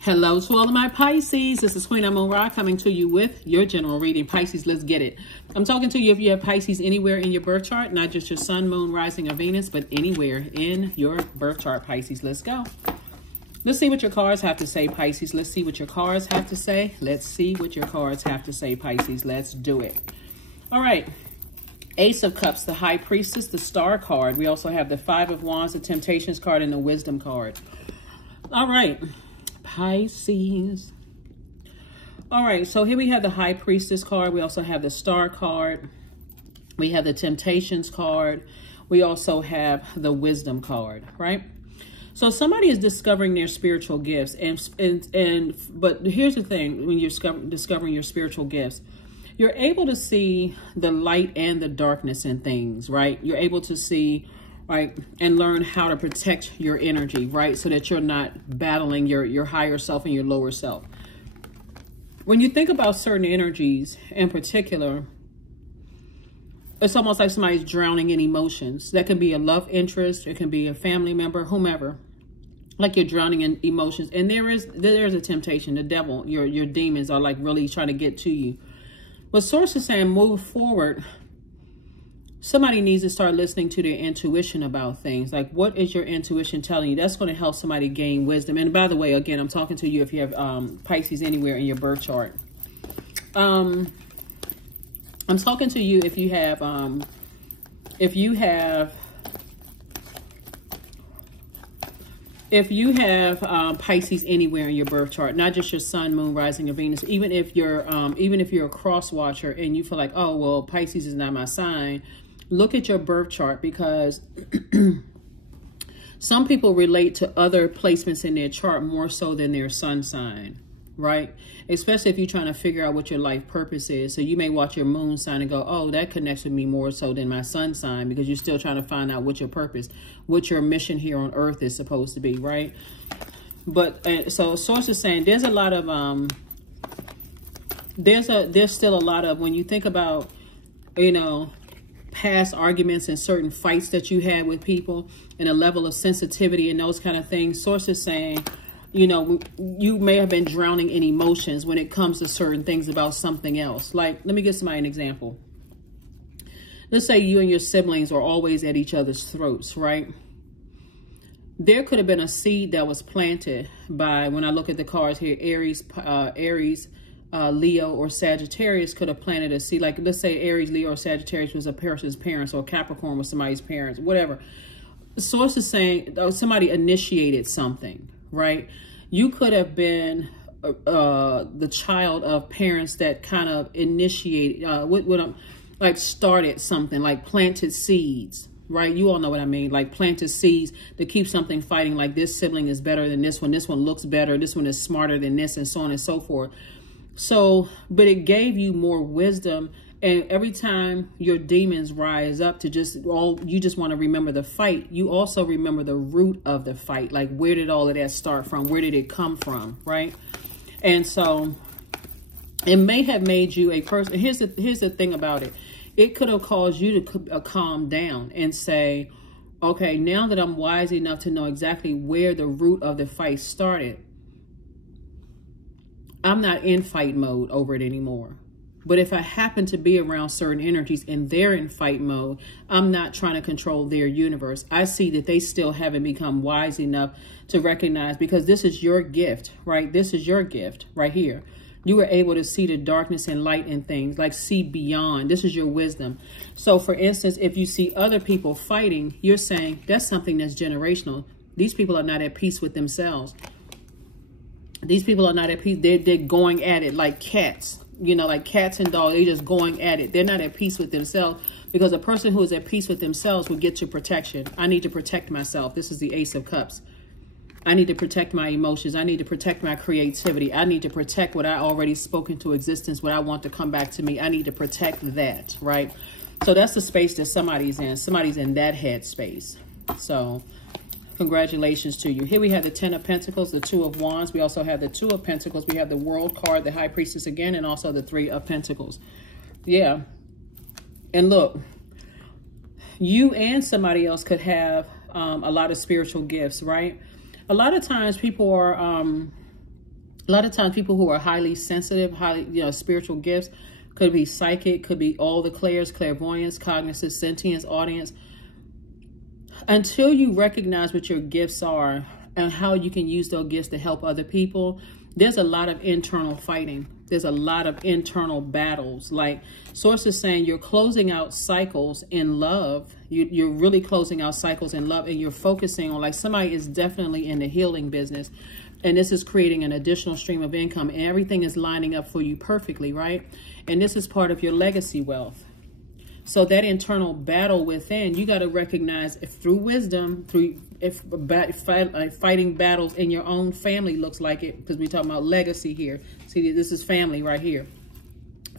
Hello to all of my Pisces. This is Queen Amun Ra coming to you with your general reading. Pisces, let's get it. I'm talking to you if you have Pisces anywhere in your birth chart, not just your sun, moon, rising, or Venus, but anywhere in your birth chart, Pisces. Let's go. Let's see what your cards have to say, Pisces. Let's see what your cards have to say. Let's see what your cards have to say, Pisces. Let's do it. All right. Ace of Cups, the High Priestess, the Star card. We also have the Five of Wands, the Temptations card, and the Wisdom card. All right. Pisces. All right, so here we have the High Priestess card. We also have the Star card. We have the Temptations card. We also have the Wisdom card, right? So somebody is discovering their spiritual gifts, but here's the thing: when you're discovering your spiritual gifts, you're able to see the light and the darkness in things, right? You're able to see, right, and learn how to protect your energy, right? So that you're not battling your higher self and your lower self. When you think about certain energies in particular, it's almost like somebody's drowning in emotions. That can be a love interest, it can be a family member, whomever. Like you're drowning in emotions. And there's a temptation. The devil, your demons are like really trying to get to you. But Source is saying move forward. Somebody needs to start listening to their intuition about things. Like, what is your intuition telling you? That's going to help somebody gain wisdom. And by the way, again, I'm talking to you if you have Pisces anywhere in your birth chart. I'm talking to you if you have Pisces anywhere in your birth chart, not just your sun, moon, rising, or Venus. Even if you're a cross watcher and you feel like, oh well, Pisces is not my sign. Look at your birth chart, because some people relate to other placements in their chart more so than their sun sign, right? Especially if you're trying to figure out what your life purpose is. So you may watch your moon sign and go, oh, that connects with me more so than my sun sign, because you're still trying to find out what your purpose, what your mission here on earth is supposed to be, right? But so Source is saying there's a lot of there's still a lot of, when you think about, you know, past arguments and certain fights that you had with people and a level of sensitivity and those kind of things. Source is saying, you know, you may have been drowning in emotions when it comes to certain things about something else. Like, let me give somebody an example. Let's say you and your siblings are always at each other's throats, right? There could have been a seed that was planted by, when I look at the cards here, Aries, Leo, or Sagittarius could have planted a seed. Like, let's say Aries, Leo, or Sagittarius was a person's parents, or Capricorn was somebody's parents, whatever. The Source is saying somebody initiated something, right? You could have been the child of parents that kind of initiated, like started something, like planted seeds, right? You all know what I mean, like planted seeds to keep something fighting, like this sibling is better than this one looks better, this one is smarter than this, and so on and so forth. So, but it gave you more wisdom. And every time your demons rise up to you just want to remember the fight, you also remember the root of the fight. Like, where did all of that start from? Where did it come from, right? And so it may have made you a person. Here's the thing about it. It could have caused you to calm down and say, okay, now that I'm wise enough to know exactly where the root of the fight started, I'm not in fight mode over it anymore. But if I happen to be around certain energies and they're in fight mode, I'm not trying to control their universe. I see that they still haven't become wise enough to recognize, because this is your gift, right? This is your gift right here. You were able to see the darkness and light in things, like see beyond. This is your wisdom. So for instance, if you see other people fighting, you're saying that's something that's generational. These people are not at peace with themselves. These people are not at peace. They're going at it like cats, you know, like cats and dogs. They're just going at it. They're not at peace with themselves, because a person who is at peace with themselves will get to protection. I need to protect myself. This is the Ace of Cups. I need to protect my emotions. I need to protect my creativity. I need to protect what I already spoke into existence, what I want to come back to me. I need to protect that, right? So that's the space that somebody's in. Somebody's in that head space. So congratulations to you. Here we have the Ten of Pentacles, the Two of Wands. We also have the Two of Pentacles. We have the World card, the High Priestess again, and also the Three of Pentacles. Yeah. And look, you and somebody else could have a lot of spiritual gifts, right? A lot of times people are A lot of times people who are highly sensitive, highly, spiritual gifts, could be psychic, could be all the clairs, clairvoyance, cognitive, sentience, audience. Until you recognize what your gifts are and how you can use those gifts to help other people, there's a lot of internal fighting. There's a lot of internal battles. Like Source is saying, you're closing out cycles in love. You're really closing out cycles in love, and you're focusing on, like, somebody is definitely in the healing business. And this is creating an additional stream of income, and everything is lining up for you perfectly, right? And this is part of your legacy wealth. So that internal battle within, you got to recognize, if through wisdom, fighting battles in your own family looks like it, because we're talking about legacy here. See, this is family right here.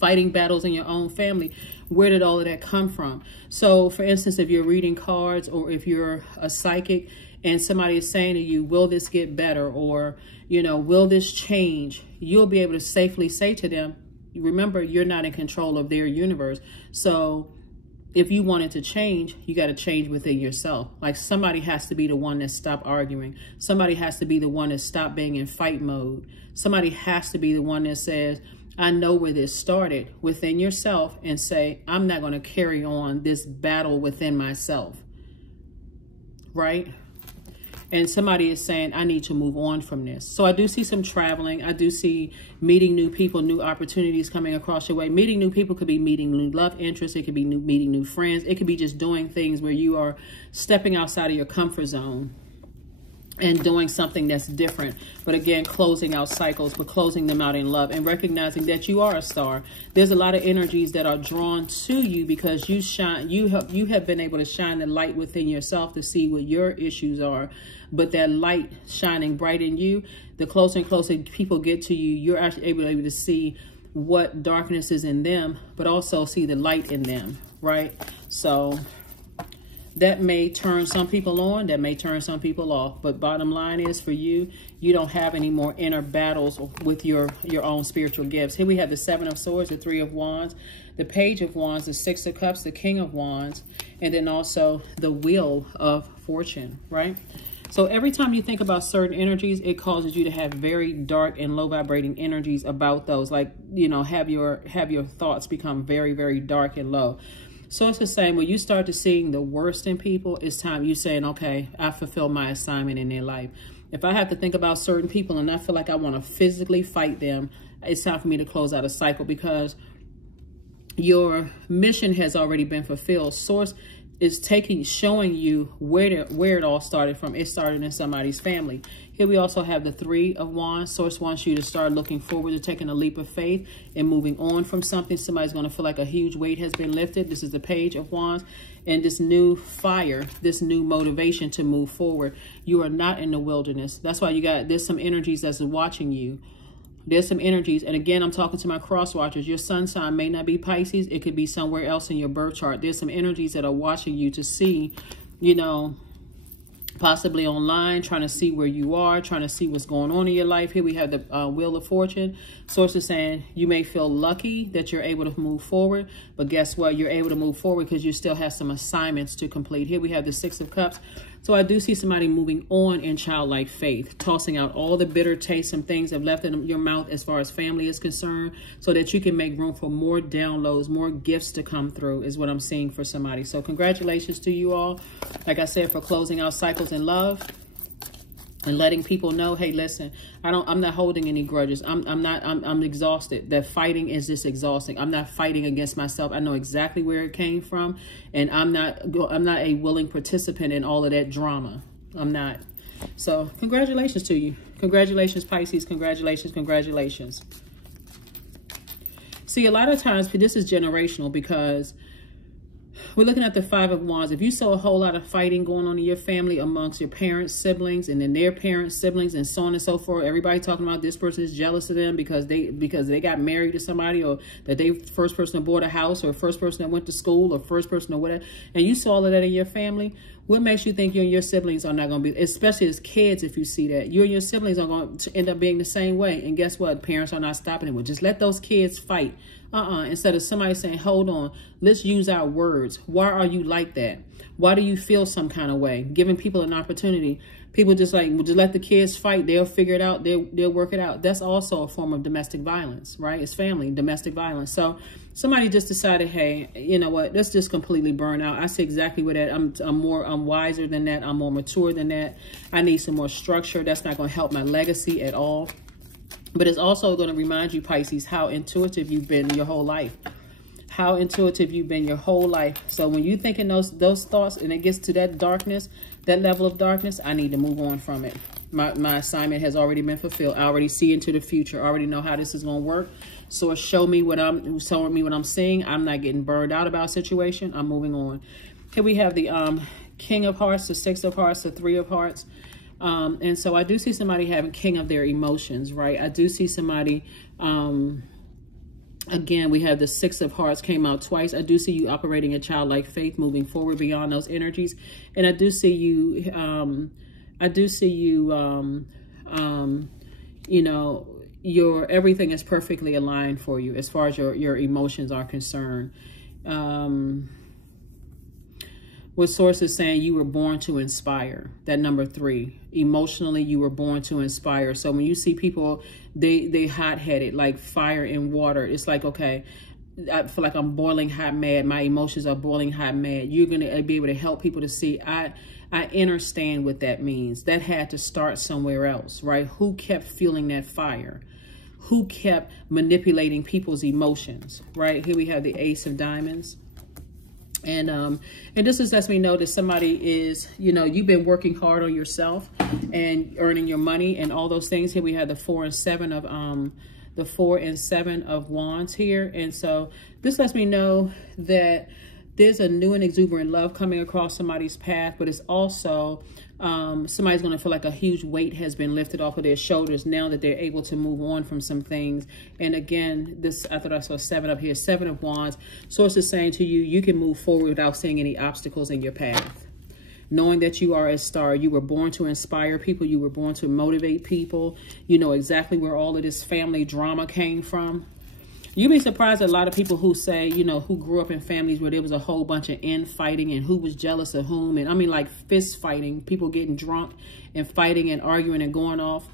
Fighting battles in your own family. Where did all of that come from? So, for instance, if you're reading cards, or if you're a psychic, and somebody is saying to you, will this get better? Or, will this change? You'll be able to safely say to them, remember, you're not in control of their universe. So if you want it to change, you got to change within yourself. Like, somebody has to be the one that stop arguing. Somebody has to be the one that stop being in fight mode. Somebody has to be the one that says, I know where this started, within yourself, and say, I'm not going to carry on this battle within myself. Right? And somebody is saying, I need to move on from this. So I do see some traveling. I do see meeting new people, new opportunities coming across your way. Meeting new people could be meeting new love interests. It could be meeting new friends. It could be just doing things where you are stepping outside of your comfort zone and doing something that's different. But again, closing out cycles, but closing them out in love, and recognizing that you are a star. There's a lot of energies that are drawn to you because you shine. You have been able to shine the light within yourself to see what your issues are. But that light shining bright in you, the closer and closer people get to you, you're actually able to see what darkness is in them, but also see the light in them, right? So that may turn some people on, that may turn some people off. But bottom line is, for you, you don't have any more inner battles with your own spiritual gifts. Here we have the Seven of Swords, the Three of Wands, the Page of Wands, the Six of Cups, the King of Wands, and then also the Wheel of Fortune, right? So every time you think about certain energies, it causes you to have very dark and low vibrating energies about those. Like, have your thoughts become very, very dark and low. So it's the same. When you start to seeing the worst in people, it's time you saying, okay, I fulfilled my assignment in their life. If I have to think about certain people and I feel like I want to physically fight them, it's time for me to close out a cycle, because your mission has already been fulfilled. Source is showing you where it all started from. It started in somebody's family. Here we also have the Three of Wands. Source wants you to start looking forward to taking a leap of faith and moving on from something. Somebody's going to feel like a huge weight has been lifted. This is the Page of Wands. And this new fire, this new motivation to move forward. You are not in the wilderness. That's why there's some energies that's watching you. There's some energies, and again, I'm talking to my cross watchers. Your sun sign may not be Pisces. It could be somewhere else in your birth chart. There's some energies that are watching you to see, possibly online, trying to see where you are, trying to see what's going on in your life. Here we have the Wheel of Fortune. Source is saying you may feel lucky that you're able to move forward, but guess what? You're able to move forward because you still have some assignments to complete. Here we have the Six of Cups. So I do see somebody moving on in childlike faith, tossing out all the bitter tastes and things that have left in your mouth as far as family is concerned, so that you can make room for more downloads, more gifts to come through, is what I'm seeing for somebody. So congratulations to you all. Like I said, for closing out cycles in love and letting people know, hey, listen, I'm not holding any grudges. I'm exhausted. That fighting is just exhausting. I'm not fighting against myself. I know exactly where it came from, and I'm not a willing participant in all of that drama. I'm not. So congratulations to you. Congratulations, Pisces. Congratulations. Congratulations. See, a lot of times this is generational, because we're looking at the Five of Wands. If you saw a whole lot of fighting going on in your family amongst your parents, siblings, and then their parents, siblings, and so on and so forth, everybody talking about this person is jealous of them because they got married to somebody, or that they first person that bought a house, or first person that went to school, or first person or whatever, and you saw all of that in your family, what makes you think you and your siblings are not going to be, especially as kids, if you see that, you and your siblings are going to end up being the same way? And guess what? Parents are not stopping it. Well, just let those kids fight. Instead of somebody saying, hold on, let's use our words. Why are you like that? Why do you feel some kind of way? Giving people an opportunity. People just like, just let the kids fight. They'll figure it out. They'll work it out. That's also a form of domestic violence, right? It's family, domestic violence. So somebody just decided, hey, you know what? Let's just completely burn out. I see exactly what that. I'm wiser than that. I'm more mature than that. I need some more structure. That's not going to help my legacy at all. But it's also going to remind you, Pisces, how intuitive you've been your whole life. How intuitive you've been your whole life. So when you thinking those thoughts and it gets to that darkness, that level of darkness, I need to move on from it. My assignment has already been fulfilled. I already see into the future. I already know how this is going to work. So show me what I'm seeing. I'm not getting burned out about a situation. I'm moving on. Here we have the King of Hearts, the Six of Hearts, the Three of Hearts. And so I do see somebody having king of their emotions, right? I do see somebody, again, we have the Six of Hearts came out twice. I do see you operating a childlike faith, moving forward beyond those energies. And I do see you, you know, everything is perfectly aligned for you as far as your emotions are concerned. What source is saying, you were born to inspire. That number 3, emotionally, you were born to inspire. So when you see people, they hot-headed, like fire in water. It's like, okay, I feel like I'm boiling hot mad. My emotions are boiling hot mad. You're going to be able to help people to see, I understand what that means. That had to start somewhere else, right? Who kept fueling that fire? Who kept manipulating people's emotions, right? Here we have the Ace of Diamonds. And this just lets me know that somebody is, you know, you've been working hard on yourself and earning your money and all those things. Here we have the 4 and 7 of Wands here. And so this lets me know that there's a new and exuberant love coming across somebody's path, but it's also somebody's going to feel like a huge weight has been lifted off of their shoulders now that they're able to move on from some things. And again, this, I thought I saw 7 up here, 7 of Wands. Source is saying to you, you can move forward without seeing any obstacles in your path. Knowing that you are a star, you were born to inspire people, you were born to motivate people. You know exactly where all of this family drama came from. You'd be surprised at a lot of people who say, you know, who grew up in families where there was a whole bunch of infighting and who was jealous of whom. And I mean, like fist fighting, people getting drunk and fighting and arguing and going off.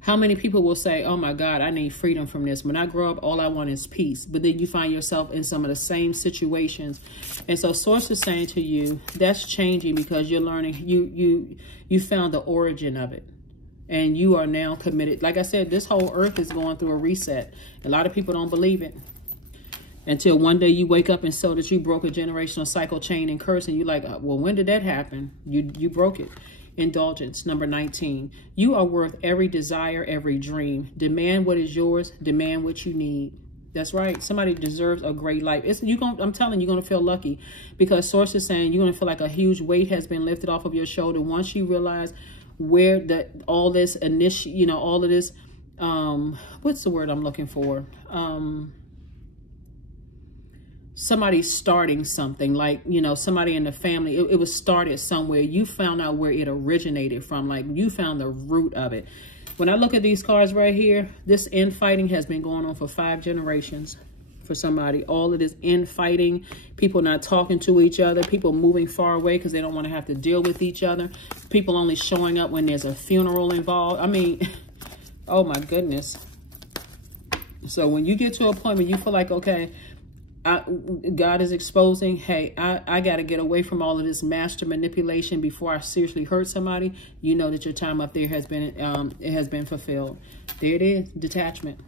How many people will say, oh my God, I need freedom from this. When I grow up, all I want is peace. But then you find yourself in some of the same situations. And so source is saying to you, that's changing because you're learning, you found the origin of it. And you are now committed. Like I said, this whole earth is going through a reset. A lot of people don't believe it. Until one day you wake up and so that you broke a generational cycle, chain, and curse. And you're like, well, when did that happen? You broke it. Indulgence, number 19. You are worth every desire, every dream. Demand what is yours. Demand what you need. That's right. Somebody deserves a great life. I'm telling you, you're going to feel lucky. Because source is saying you're going to feel like a huge weight has been lifted off of your shoulder once you realize where all of this, what's the word I'm looking for? Somebody starting something, like, you know, somebody in the family, it was started somewhere. You found out where it originated from, like you found the root of it. When I look at these cards right here, this infighting has been going on for 5 generations. For somebody, all of this infighting, people not talking to each other, people moving far away because they don't want to have to deal with each other, people only showing up when there's a funeral involved. I mean, oh my goodness. So when you get to a point where you feel like, okay, God is exposing, hey, I got to get away from all of this master manipulation before I seriously hurt somebody, you know that your time up there has been, it has been fulfilled. There it is, detachment.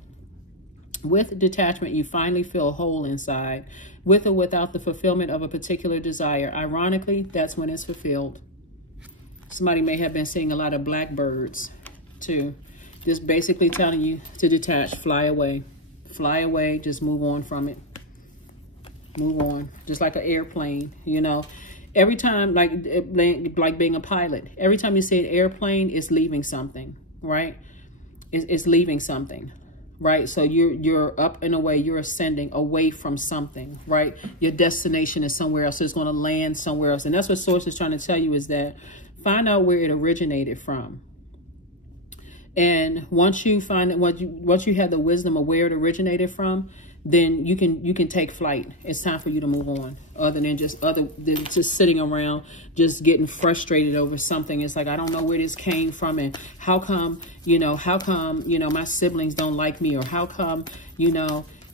With detachment, you finally feel whole inside. With or without the fulfillment of a particular desire. Ironically, that's when it's fulfilled. Somebody may have been seeing a lot of blackbirds, too. Just basically telling you to detach, fly away. Fly away, just move on from it. Move on. Just like an airplane, you know. Every time, like being a pilot, every time you see an airplane, it's leaving something, right? It's leaving something. Right, so you're up and away, you're ascending away from something, right? Your destination is somewhere else, so it's going to land somewhere else. And that's what source is trying to tell you, is that find out where it originated from. And once you find it, once you have the wisdom of where it originated from, then you can take flight. It's time for you to move on. Other than just sitting around just getting frustrated over something. It's like, I don't know where this came from, and how come my siblings don't like me, or how come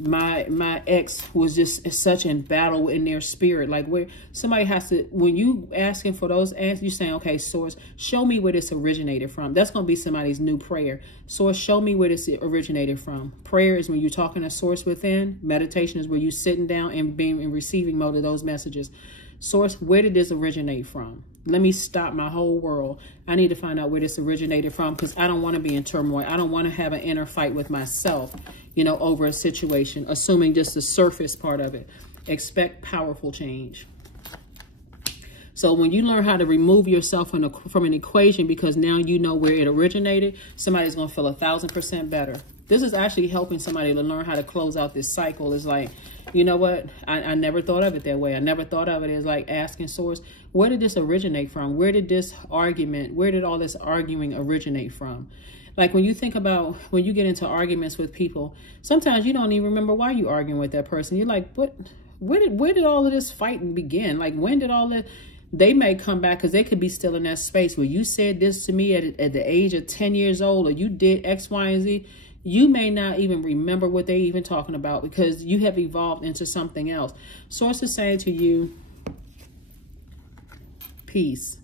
my ex was just such in battle in their spirit. Like, where somebody has to, when you asking for those answers, you saying, okay, source, show me where this originated from. That's going to be somebody's new prayer. Source, show me where this originated from. Prayer is when you're talking to source within. Meditation is where you sitting down and being in receiving mode of those messages. Source, where did this originate from? Let me stop my whole world. I need to find out where this originated from, because I don't want to be in turmoil. I don't want to have an inner fight with myself, over a situation, assuming just the surface part of it. Expect powerful change. So when you learn how to remove yourself from an equation, because now you know where it originated, somebody's going to feel 1,000% better. This is actually helping somebody to learn how to close out this cycle. It's like, you know what? I never thought of it that way. I never thought of it as like asking source, where did this originate from? Where did all this arguing originate from? Like, when you think about, when you get into arguments with people, sometimes you don't even remember why you're arguing with that person. You're like, what? Where did all of this fighting begin? Like, when did all that? They may come back because they could be still in that space where you said this to me at the age of 10 years old, or you did X, Y, and Z. You may not even remember what they even talking about, because you have evolved into something else. Source is saying to you, peace.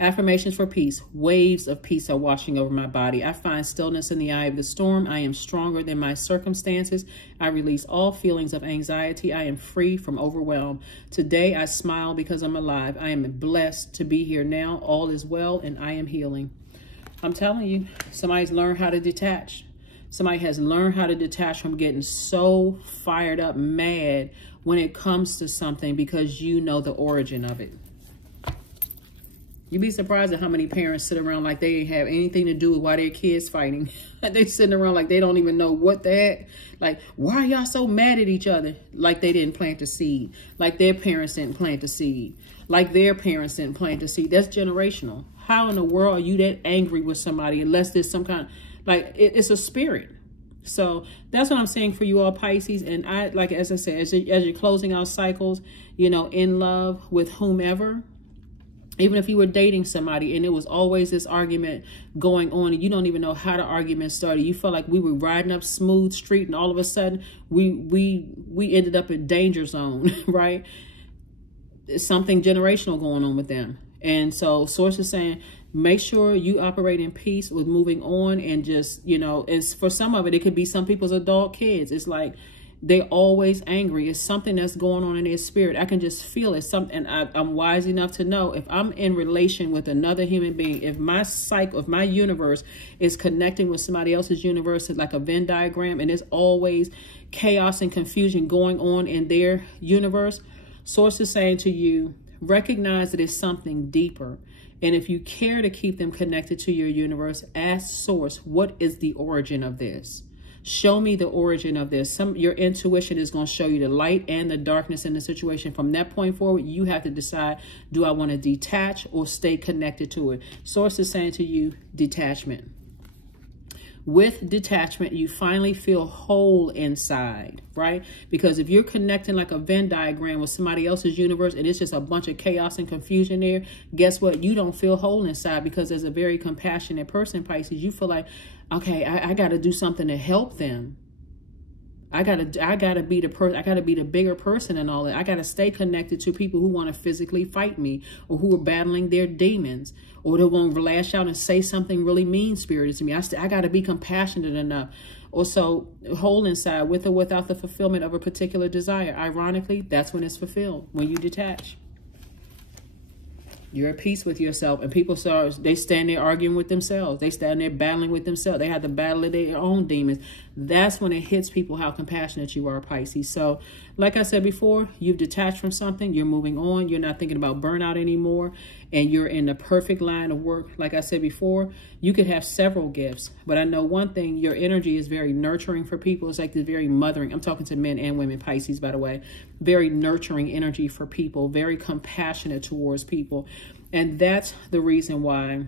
Affirmations for peace. Waves of peace are washing over my body. I find stillness in the eye of the storm. I am stronger than my circumstances. I release all feelings of anxiety. I am free from overwhelm. Today I smile because I'm alive. I am blessed to be here now. All is well, and I am healing. I'm telling you, somebody's learned how to detach. Somebody has learned how to detach from getting so fired up, mad when it comes to something, because you know the origin of it. You'd be surprised at how many parents sit around like they have anything to do with why their kids fighting. They sitting around like they don't even know what the heck. Like, why are y'all so mad at each other? Like they didn't plant the seed. Like their parents didn't plant the seed. Like their parents didn't plant the seed. That's generational. How in the world are you that angry with somebody unless there's some kind of, like, it's a spirit. So that's what I'm saying for you all, Pisces. And as I said, as you're closing out cycles, in love with whomever, even if you were dating somebody and it was always this argument going on and you don't even know how the argument started. You felt like we were riding up smooth street and all of a sudden we ended up in danger zone, right? There's something generational going on with them. And so source is saying, make sure you operate in peace with moving on, and just, it's for some of it, it could be some people's adult kids. It's like, they're always angry. It's something that's going on in their spirit. I can just feel it. And I'm wise enough to know, if I'm in relation with another human being, if my cycle, if my universe is connecting with somebody else's universe, it's like a Venn diagram, and there's always chaos and confusion going on in their universe. Source is saying to you, recognize that it's something deeper. And if you care to keep them connected to your universe, ask source, what is the origin of this? Show me the origin of this. Your intuition is going to show you the light and the darkness in the situation. From that point forward, you have to decide, do I want to detach or stay connected to it? Source is saying to you, detachment. With detachment, you finally feel whole inside, right? Because if you're connecting like a Venn diagram with somebody else's universe and it's just a bunch of chaos and confusion there, guess what? You don't feel whole inside, because as a very compassionate person, Pisces, you feel like, okay, I got to do something to help them. I gotta be the person. I gotta be the bigger person and all that. I gotta stay connected to people who want to physically fight me, or who are battling their demons, or they want to lash out and say something really mean-spirited to me. I gotta be compassionate enough. Also, whole inside, with or without the fulfillment of a particular desire. Ironically, that's when it's fulfilled, when you detach. You're at peace with yourself, and people they stand there arguing with themselves. They stand there battling with themselves. They have to battle their own demons. That's when it hits people how compassionate you are, Pisces. So, like I said before, you've detached from something. You're moving on. You're not thinking about burnout anymore, and you're in the perfect line of work. Like I said before, you could have several gifts, but I know one thing: your energy is very nurturing for people. It's like this very mothering. I'm talking to men and women, Pisces, by the way. Very nurturing energy for people. Very compassionate towards people. And that's the reason why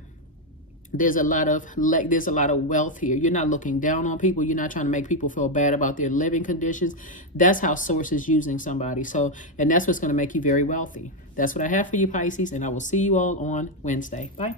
There's a lot of wealth here. You're not looking down on people. You're not trying to make people feel bad about their living conditions. That's how source is using somebody. So, and that's what's going to make you very wealthy. That's what I have for you, Pisces, and I will see you all on Wednesday. Bye.